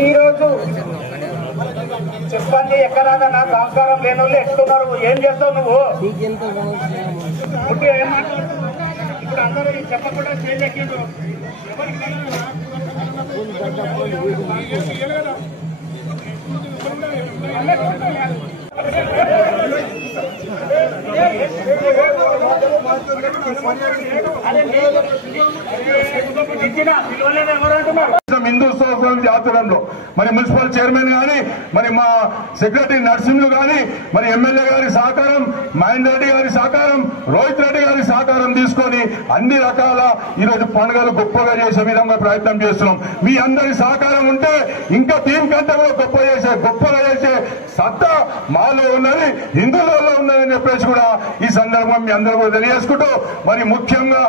ఈరోజు చెప్పండి ఎక్కరాదన్నా సంస్కారం లేని వాళ్ళు ఎట్టున్నారు ఏం చేస్తావు నువ్వు ఇప్పుడు అందరూ చెప్పకుండా స్టేజ్ ఎక్కిండు హిందూ సోషల్ ఆధ్వర్యంలో మరి మున్సిపల్ చైర్మన్ గాని మరి మా సెక్రటరీ నర్సింహులు గాని మరి ఎమ్మెల్యే గారి సహకారం మహేందర్ రెడ్డి గారి సహకారం రోహిత్ రెడ్డి గారి సహకారం తీసుకొని అన్ని రకాల ఈరోజు పండుగలు గొప్పగా చేసే విధంగా ప్రయత్నం చేస్తున్నాం. మీ అందరి సహకారం ఉంటే ఇంకా టీం కంటే కూడా గొప్పగా చేసే సత్తా మాలో ఉన్నది, హిందువులలో ఉన్నదని చెప్పేసి కూడా ఈ సందర్భం మీ అందరూ కూడా తెలియజేసుకుంటూ మరి ముఖ్యంగా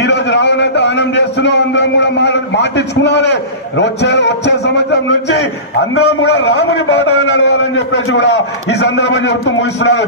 ఈ రోజు రావణైతే ఆనం చేస్తున్నాం. అందరం కూడా మాటించుకున్నారే వచ్చే సంవత్సరం నుంచి అందరం కూడా రాముని బాట నడవాలని చెప్పేసి కూడా ఈ సందర్భం చెబుతూ ముగిస్తున్నారు.